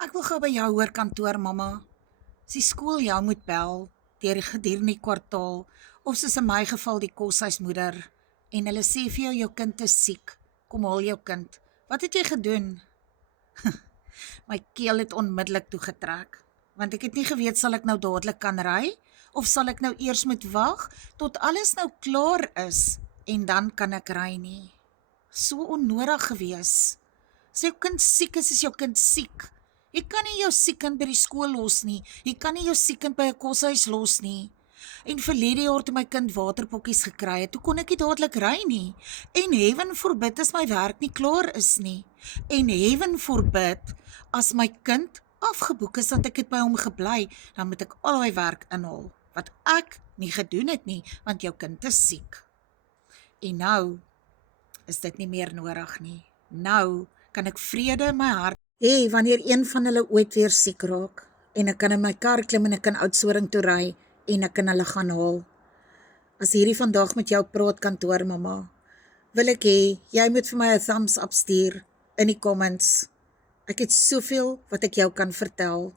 Ek wil gou by jou hoor kantoor, mamma. As die skool jou moet bel deur gedurende die kwartaal of soos in my geval die koshuismoeder en hulle sê vir jou kind is siek, kom haal jou kind. Wat het jy gedoen? My keel het onmiddellik toegetrek, want ek het nie geweet sal ek nou dadelik kan ry of sal ek nou eers moet wag tot alles nou klaar is en dan kan ek ry nie. So onnodig gewees. As jou kind siek is jou kind siek. Jy kan nie jou siek kind by die skool los nie. Jy kan nie jou siek kind by 'n koshuis los nie. En verlede jaar toe my kind waterpokkies gekry het, toe kon ek nie dadelik ry nie. En heaven forbid as my werk nie klaar is nie. En heaven forbid as my kind afgeboek is dat ek het by hom gebly, dan moet ek al my werk inhaal wat ek nie gedoen het nie, want jou kind is siek. En nou is dit nie meer nodig nie. Nou kan ek vrede in my hart hê wanneer een van hulle ooit weer siek raak en ek kan in my kar klim en ek kan Oudtshoorn toe ry en ek kan hulle gaan haal. As hierdie vandag met jou praat kantoor, mamma, wil ek hê jy moet vir my 'n thumbs up stuur in die comments. Ek het soveel wat ek jou kan vertel.